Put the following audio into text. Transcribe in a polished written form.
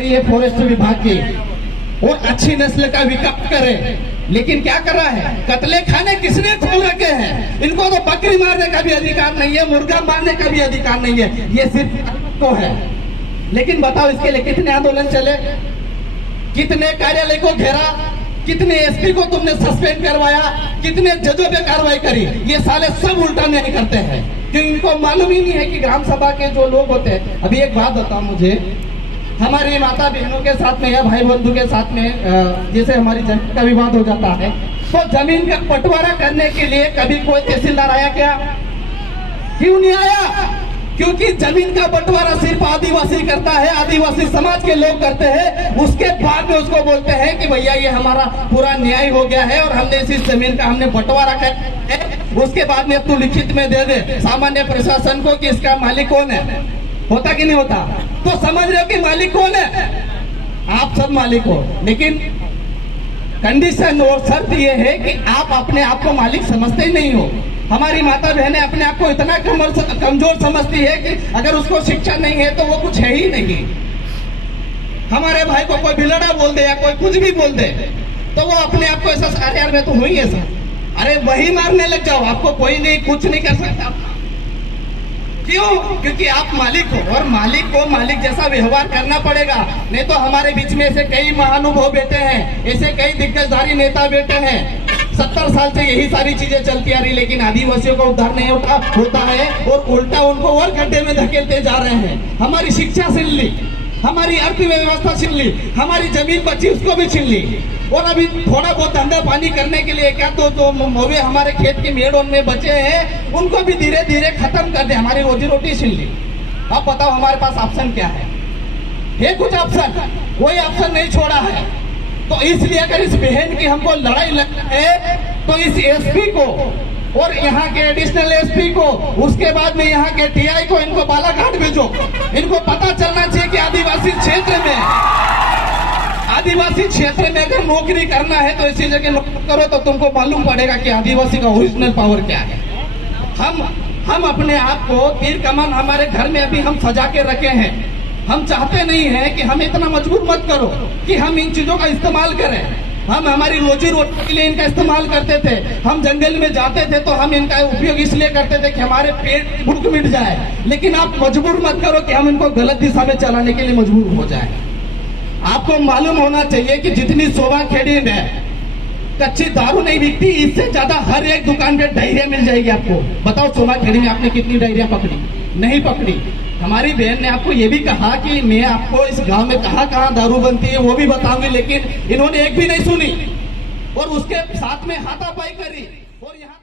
ये फॉरेस्ट विभाग की और अच्छी नस्ल का विकास करे, लेकिन क्या कर रहा है? कतले खाने किसने खोल रखे हैं? इनको तो बकरी मारने का भी अधिकार नहीं है, मुर्गा मारने का भी अधिकार नहीं है, ये सिर्फ तो है। लेकिन बताओ इसके लिए कितने आंदोलन चले, कितने कार्यालय को घेरा, कितने एसपी को तुमने सस्पेंड करवाया, कितने जजों पे कार्रवाई करी? ये साले सब उल्टा नहीं करते हैं क्योंकि इनको मालूम ही नहीं है कि ग्राम सभा के जो लोग होते हैं। अभी एक बात बताओ मुझे, हमारी माता बहनों के साथ में या भाई बंधु के साथ में जैसे हमारी जमीन का विवाद हो जाता है, तो जमीन का बंटवारा करने के लिए कभी कोई तहसीलदार आया क्या? क्यों नहीं आया? क्योंकि जमीन का बंटवारा सिर्फ आदिवासी करता है, आदिवासी समाज के लोग करते हैं। उसके बाद में उसको बोलते हैं कि भैया ये हमारा पूरा न्याय हो गया है और हमने इसी जमीन का हमने बंटवारा कर है। उसके बाद में तू लिखित में दे दे सामान्य प्रशासन को कि इसका मालिक कौन है। होता कि नहीं होता? तो समझ रहे हो कि मालिक कौन है? आप सब मालिक हो, लेकिन कंडीशन और शर्त ये है कि आप अपने आप को मालिक समझते ही नहीं हो। हमारी माता बहनें अपने आप को इतना कमजोर समझती है कि अगर उसको शिक्षा नहीं है तो वो कुछ है ही नहीं। हमारे भाई को कोई बिलड़ा बोल दे या कोई कुछ भी बोल दे तो वो अपने आप को ऐसा, अरे यार मैं तो हुई ऐसा, अरे वही मारने लग जाओ, आपको कोई नहीं कुछ नहीं कर सकता। क्यों? क्योंकि आप मालिक हो और मालिक को मालिक जैसा व्यवहार करना पड़ेगा। नहीं तो हमारे बीच में ऐसे कई महानुभव बैठे हैं, ऐसे कई दिग्गजधारी नेता बैठे हैं, 70 साल से यही सारी चीजें चलती आ रही, लेकिन आदिवासियों का उद्धार नहीं होता है और उल्टा उनको और गड्ढे में धकेलते जा रहे हैं। हमारी शिक्षा छीन ली, हमारी अर्थव्यवस्था छीन ली, हमारी जमीन बची उसको भी छीन ली, और अभी थोड़ा बहुत धंधा पानी करने के लिए क्या तो मोवे हमारे खेत के मेड़ में बचे हैं उनको भी धीरे धीरे खत्म कर दे, हमारी रोजी रोटी छीन ली। अब बताओ हमारे पास ऑप्शन क्या है कुछ ऑप्शन? कोई ऑप्शन नहीं छोड़ा है। तो इसलिए अगर इस बहन की हमको लड़ाई लगना है तो इस एसपी को और यहाँ के एडिशनल एसपी को, उसके बाद में यहाँ के टीआई को, इनको बालाघाट भेजो। इनको पता चलना चाहिए कि आदिवासी क्षेत्र में अगर नौकरी करना है तो इसी जगह नौकरी करो, तो तुमको मालूम पड़ेगा कि आदिवासी का ओरिजिनल पावर क्या है। हम अपने आप को तीर कमान हमारे घर में अभी हम सजा के रखे हैं। हम चाहते नहीं है कि हमें इतना मजबूर मत करो कि हम इन चीजों का इस्तेमाल करें। हम हमारी रोजी रोटी के लिए इनका इस्तेमाल करते थे, हम जंगल में जाते थे तो हम इनका उपयोग इसलिए करते थे कि हमारे पेट भूख मिट जाए। लेकिन आप मजबूर मत करो कि हम इनको गलत दिशा में चलाने के लिए मजबूर हो जाए। आपको मालूम होना चाहिए कि जितनी शोभा खेड़ी में कच्ची दारू नहीं बिकती, इससे ज्यादा हर एक दुकान पे डायरिया मिल जाएगी आपको। बताओ शोभा खेड़ी में आपने कितनी डायरिया पकड़ी? नहीं पकड़ी। हमारी बहन ने आपको ये भी कहा कि मैं आपको इस गांव में कहाँ दारू बनती है वो भी बताऊंगी, लेकिन इन्होंने एक भी नहीं सुनी और उसके साथ में हाथापाई करी और यहाँ